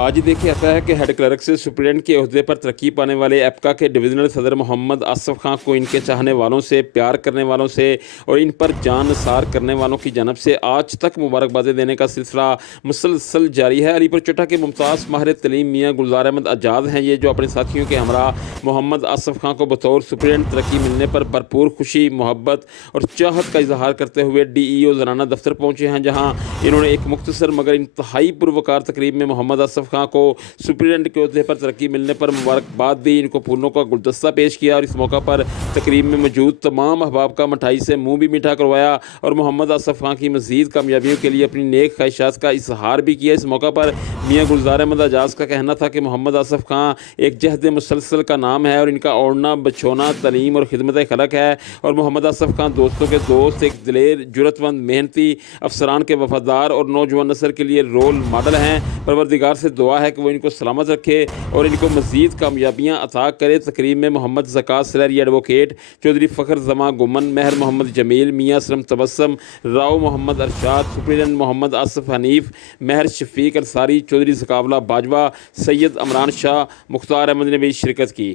آج ہی دیکھے ایسا ہے کہ ہیڈ کلرک سے سپرنٹینڈنٹ کے عہدے پر ترقی پانے والے ایپکا کے ڈویژنل صدر محمد آصف خان کو ان کے چاہنے والوں سے، پیار کرنے والوں سے اور ان پر جان نثار کرنے والوں کی جانب سے آج تک مبارکبادیں دینے کا سلسلہ مسلسل جاری ہے۔ علی پور چٹا کے ممتاز ماہر تعلیم میاں گلزار احمد اعجاز ہیں یہ، جو اپنے ساتھیوں کے ہمراہ محمد آصف خان کو بطور سپرنٹینڈنٹ ترقی ملنے پر بھرپور خوشی، محبت اور چاہت کا اظہار کرتے ہوئے ڈی ای او زنانہ دفتر پہنچے ہیں، جہاں انہوں نے ایک مختصر مگر انتہائی پروقار تقریب میں محمد آصف خان کو سپرنٹینڈنٹ کے عہدے پر ترقی ملنے پر مبارکباد دی، ان کو پھولوں کا گلدستہ پیش کیا اور اس موقع پر تقریب میں موجود تمام احباب کا مٹھائی سے منہ بھی میٹھا کروایا اور محمد آصف خان کی مزید کامیابیوں کے لیے اپنی نیک خواہشات کا اظہار بھی کیا۔ اس موقع پر میاں گلزار احمد اعجاز کا کہنا تھا کہ محمد آصف خان ایک جہد مسلسل کا نام ہے اور ان کا اوڑھنا بچھونا تعلیم اور خدمت خلق ہے، اور محمد آصف خان دوستوں کے دوست، ایک دلیر، جرأت مند، محنتی، افسران کے وفادار اور نوجوان نسل کے لیے رول ماڈل ہیں۔ پروردگار سے دعا ہے کہ وہ ان کو سلامت رکھے اور ان کو مزید کامیابیاں عطا کرے۔ تقریب میں محمد زکات سلیری ایڈوکیٹ، چودھری فخر زمان گمن، مہر محمد جمیل، میاں اسلم تبسم، راؤ محمد ارشاد، سپرنٹینڈنٹ محمد آصف حنیف، مہر شفیق انصاری، چودھری ذکاء اللہ باجوہ، سید عمران شاہ، مختار احمد نے بھی شرکت کی۔